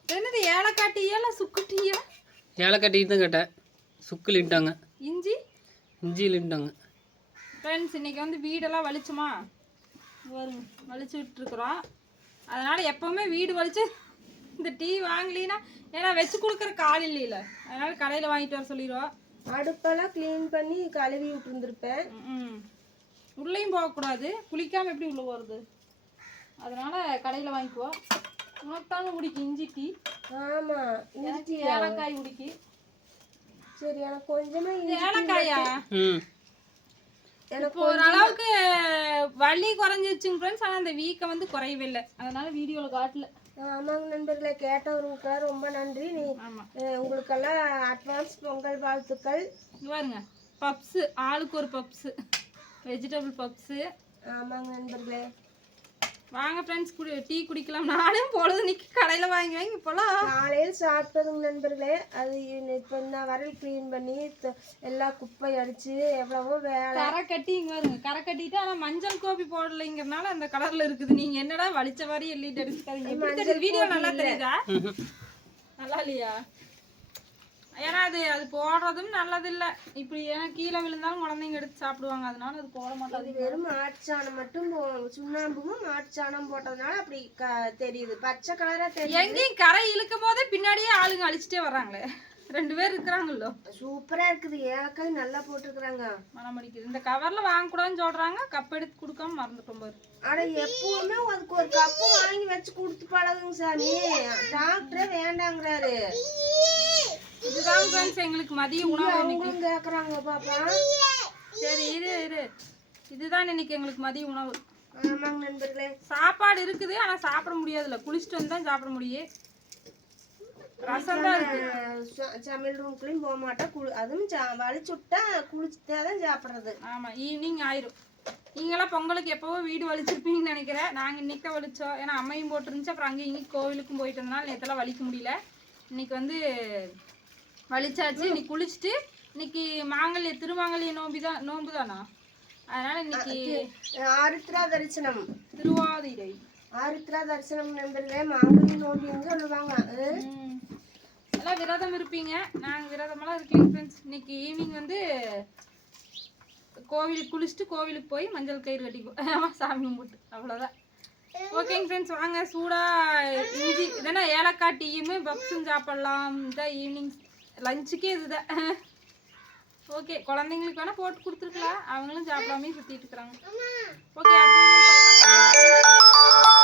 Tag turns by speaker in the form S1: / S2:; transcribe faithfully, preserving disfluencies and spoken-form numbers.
S1: என்னது ஏலக்காய் டீயா சுக்கு டீயா?
S2: ஏலக்காய் டீ தான் கேட்டேன், சுக்கு லிட்டாங்க.
S1: இஞ்சி
S2: இஞ்சி லிட்டாங்க.
S1: ஃப்ரெண்ட்ஸ் இன்னைக்கு வந்து வீடெல்லாம் வலிச்சுமா வரும் வலிச்சு விட்டுருக்குறோம். அதனால் எப்போவுமே வீடு வலிச்சு இந்த டீ வாங்கலின்னா ஏன்னா வச்சு கொடுக்குற கால் இல்லையில, அதனால் கடையில் வாங்கிட்டு வர சொல்லிடுவோம்.
S3: அடுப்பெல்லாம் க்ளீன் பண்ணி கழுவி விட்டுருந்துருப்பேன்.
S1: ம் உள்ளேயும் போகக்கூடாது, குளிக்காமல் எப்படி உள்ளே போகிறது, அதனால் கடையில் வாங்கிக்குவோம். உனக்குத்தானே பிடிக்கும் இஞ்சி டீ?
S3: ஆமாம்,
S1: இஞ்சி ஏலக்காய் பிடிக்கி.
S3: சரி எனக்கு கொஞ்சமா
S1: ஏலக்காயா?
S2: ம்
S1: எனக்கு ஓரளவுக்கு வலி குறைஞ்சிருச்சுங்க ஃப்ரெண்ட்ஸ், ஆனால் அந்த வீக்கம் வந்து குறையவே இல்லை, அதனால வீடியோவில் காட்டல.
S3: ஆமாங்க நண்பர்களே, கேட்டவங்களுக்கெல்லாம் ரொம்ப நன்றி. நீ உங்களுக்கெல்லாம் அட்வான்ஸ் பொங்கல் வாழ்த்துக்கள்.
S1: பாருங்க பப்ஸு, ஆளுக்கு ஒரு பப்ஸு, வெஜிடபிள் பப்ஸு. ஆமாங்க நண்பர்களே, வாங்க ஃப்ரெண்ட்ஸ் குடி டீ குடிக்கலாம். நானும் பொழுது நிற்கி கடையில் வாங்கி வாங்கி இப்போலாம்
S3: காலையில் சாப்பிட்டதுங்க நண்பர்களே. அது இப்போ நான் வரல் க்ளீன் பண்ணி எல்லா குப்பை அடித்து எவ்வளவோ வேலை.
S1: கரை கட்டி இங்கே வருங்க, கரை கட்டிட்டு ஆனால் மஞ்சள் கோபி போடலைங்கிறனால அந்த கலரில் இருக்குது. நீங்கள் என்னடா வலிச்ச மாதிரி எல்லிட்டு எடுத்துக்காதீங்க. வீடியோ நல்லா தெரியுதா? நல்லா இல்லையா? ஏன்னா அது அது போடுறதும் நல்லதில்லை. இப்படி ஏன்னா கீழே விழுந்தாலும் குழந்தைங்க எடுத்து சாப்பிடுவாங்க, அதனால அது போட மாட்டாது.
S3: வெறும் மாட்டுச்சாணம் மட்டும் சுண்ணாம்பும் மாட்டுச்சாணம் போட்டதுனால அப்படி தெரியுது, பச்சை கலரா தெரியுது.
S1: எங்கேயும் கரை இழுக்கும் போதே பின்னாடியே ஆளுங்க அழிச்சிட்டே வர்றாங்களே, ரெண்டு பேர் இருக்கிறாங்களோ.
S3: சூப்பரா இருக்குது, ஏலக்காய் நல்லா போட்டிருக்கிறாங்க,
S1: மனம் அடிக்குது. இந்த கவர்ல வாங்கக்கூடாதுன்னு சொல்றாங்க, கப் எடுத்து கொடுக்காம மறந்துட்டோம் பாரு.
S3: ஆனா எப்பவுமே அதுக்கு ஒரு கப்பு வாங்கி வச்சு கொடுத்து பழகுங்க சாமி, டாக்டரே வேண்டாங்கிறாரு.
S1: இதுதான் ஃப்ரெண்ட்ஸ் எங்களுக்கு மதிய உணவு இன்னைக்கு
S3: கேக்குறாங்க பாப்பா.
S1: சரி இரு இரு இதுதான் இன்னைக்கு எங்களுக்கு மதிய உணவு.
S3: ஆமாங்க நண்பர்களே,
S1: சாப்பாடு இருக்குது ஆனா சாப்பிட முடியாதுல்ல, குளிச்சுட்டு வந்து தான் சாப்பிட முடியும். ரசம் தான் இருக்கு,
S3: சமையல் ரூம்குள்ளேயும் போக மாட்டேன், குளி அதுவும் வலிச்சு விட்டா குளிச்சுட்டே தான் சாப்பிட்றது.
S1: ஆமா ஈவினிங் ஆயிரும். நீங்களாம் பொங்கலுக்கு எப்போவோ வீடு வலிச்சிருப்பீங்கன்னு நினைக்கிறேன். நாங்கள் இன்னைக்கு தான் வலிச்சோம், ஏன்னா அம்மையும் போட்டுருந்துச்சு. அப்புறம் அங்கேயும் இங்கேயும் கோவிலுக்கும் போயிட்டு இருந்தாலும் நேற்றெல்லாம் வலிக்க முடியல. இன்னைக்கு வந்து வலிச்சாச்சு. இன்னைக்கு குளிச்சுட்டு இன்னைக்கு மாங்கல்ய திருமாங்கல்ய நோம்பி தான், நோம்பு தானா, அதனால இன்னைக்கு
S3: ஆருத்ரா தரிசனம்,
S1: திருவாதிரை
S3: ஆருத்ரா தரிசனம் நண்பர்களே. மாங்கல்ய நோம்பின்னு சொல்லுவாங்க.
S1: எல்லாம் விரதம் இருப்பீங்க, நாங்கள் விரதமெல்லாம் இருக்கீங்க ஃப்ரெண்ட்ஸ். இன்னைக்கு ஈவினிங் வந்து கோவிலுக்கு குளிச்சுட்டு கோவிலுக்கு போய் மஞ்சள் கயிறு கட்டிக்குவோம், சாமி கும்பிட்டு, அவ்வளோதான். ஓகேங்க ஃப்ரெண்ட்ஸ், வாங்க சூடாக இஞ்சி இதனா ஏலக்காய் டீயுமே பப்ஸும் சாப்பிட்லாம். இதான் ஈவினிங் லஞ்சுக்கே இதுதான். ஓகே, குழந்தைங்களுக்கு வேணால் போட்டு கொடுத்துருக்கலாம், அவங்களும் சாப்பிடாமே சுற்றிட்டு இருக்கிறாங்க. ஓகே.